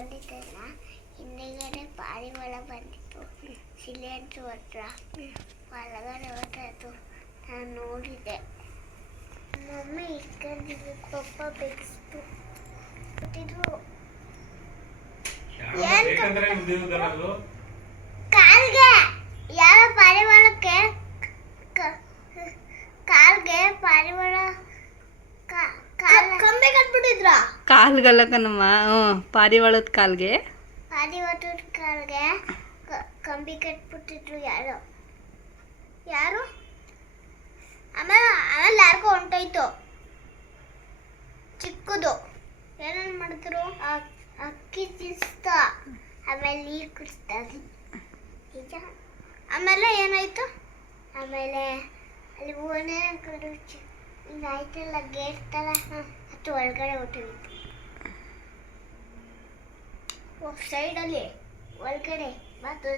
ಬಂದಿದ್ದಲ್ಲ, ಹಿಂದೆಗಡೆ ಪಾರಿವಾಳ ಬಂದಿತ್ತು ಸಿಲಿಂಡ್ರ್ ಹತ್ರ, ಒಳಗಡೆ ಹೊರಟು ನಾನು ನೋಡಿದೆ ಮಮ್ಮಿ ಇಟ್ಕೊಂಡಿದ್ದು ಪಪ್ಪ ಬೆಳೆಸ್ತು ಕೊಟ್ಟಿದ್ರು ಏನ್ ಕಟ್ಬಿಟ್ಟಿದ್ರ ಕಾಲ್ಗಲ್ಲ ಕಣಮ್ಮ ಹ್ಞೂ ಪಾರಿವಾಳದ ಕಾಲ್ಗೆ. ಪಾರಿವಾಳದ ಕಾಲ್ಗೆ ಕಂಬಿ ಕಟ್ಬಿಟ್ಟಿದ್ರು ಯಾರು. ಯಾರು? ಆಮೇಲೆ ಆಮೇಲೆ ಯಾರಿಗೋ ಹೊಂಟೋಯ್ತು. ಚಿಕ್ಕದು. ಏನೇನು ಮಾಡಿದ್ರು? ಅಕ್ಕಿ ತಿನ್ಸ್ತ. ಆಮೇಲೆ ನೀರು ಕುಡಿಸ್ತಾರೆ ನಿಜ? ಆಮೇಲೆ ಏನಾಯ್ತು? ಆಮೇಲೆ ಅಲ್ಲಿ ಓನೇ ಕಡೆ ಆಯ್ತಲ್ಲ ಗೇಟ್ ಥರ ಅದು ಒಳಗಡೆ ಹೊಟ್ಟೋಗಿತ್ತು ಸೈಡಲ್ಲಿ ಒಳಗಡೆ ಮತ್ತು